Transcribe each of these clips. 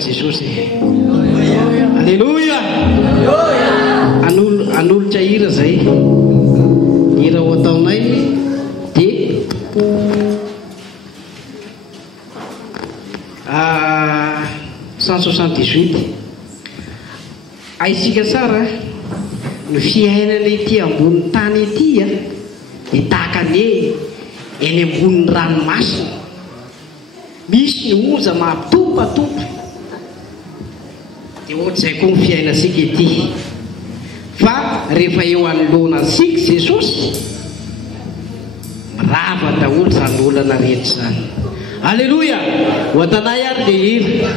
Jesosy. Alleluia. Anolotra hira zay. Hira ho ataonay dia 178. Aisika tsara ny fiainana ety ambony tany ety dia tahaka ny eny ambony ranomasina. Misy ny oza mampitompatompa dia ohatr'izay koa ny fiainasika ety. Fa rehefa eo anoloanasika Jesosy, mirava daholo izany olana rehetra izany. Alleluia. Ho atanay ary dia hira.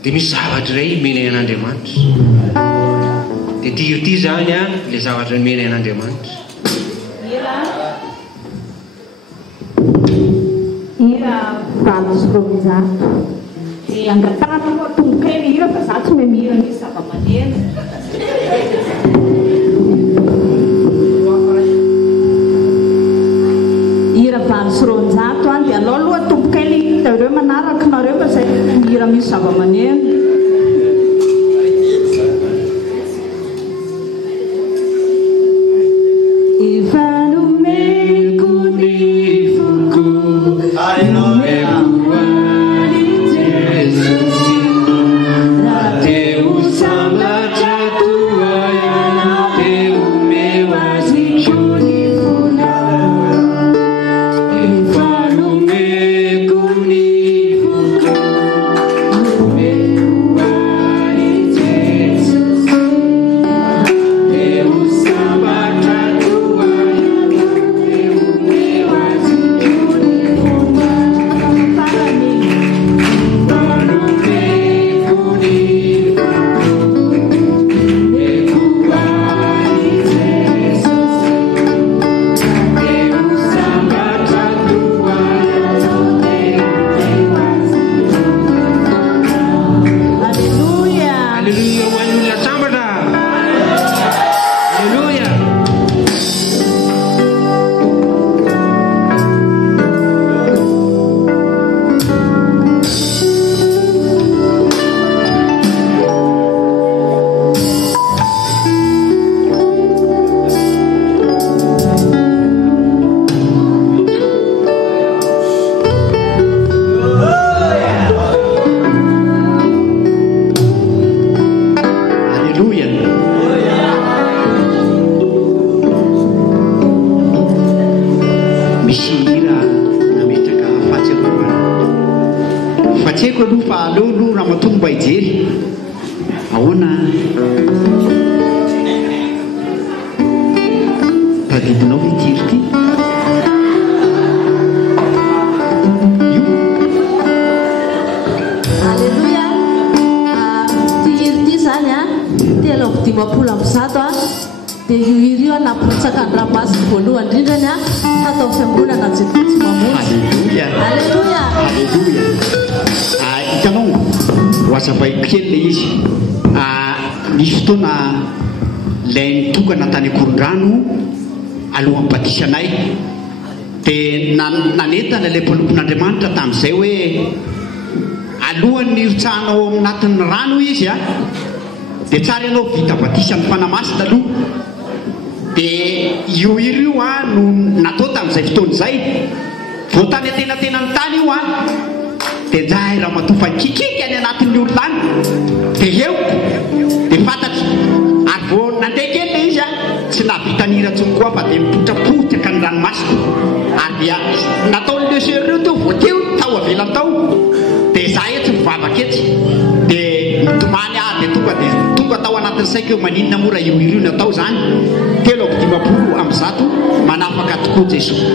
Dia misy zavatra iray mena an'Andriamanitra. Dia ity zany ilay zavatra mena an'Andriamanitra. Hira valo sy roanjato. Dia angatahana moa tombokely hira fa za tsy mahay mihira misy zava-maneno. Hira valo sy roanjato dia alao aloha tombokely hitareo manaraka nareo fa zay mihira misy zava-maneno. Amen. mba hijery ahoana tadidinao itiry ty Alleluia. Ty hiri ty zany a telo amby 50 amby 100 a dia io hiri io napotsaka ny ranomasina voalohany indrindrany a atao fiangonana Jehovah tsy mamonjy. Alleluia. Alleluia. Alleluia. Hitanao ho azavaiko kely le izy nisy fotoana lay nitokana tany Akorondrano alohan'ny batisa anay dia nanentana ilay mpalompon'Andriamanitra tamin'izay hoe alohan'ny hiritsahanao ao anatin'ny rano izy a dia tsara ianao vita batisa ny fanamasina aloha dia io hiri io a no natao tamin'izay fotoana izay voatany atenatenany tany io a dia njahay raha matofa kikika any anatin'ny olonany dia eo dia fantatry ary vo nandeha kely le izy a tsy navita niratsony koa fa dia mipotrapotraka ny ranomasina ary dia nataon'le seur reo teo voateo tao avelany tao dia za etsy mivavaka etsy dia mitomany dia tonga tao anatin'ny saiko eo maninona mora io io natao zany 350 amby 100 manafaka tokoa Jesosy.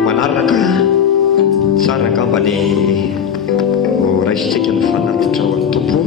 manaraka tsara angambany raisitsika ny fanatitra ho an'ny tompo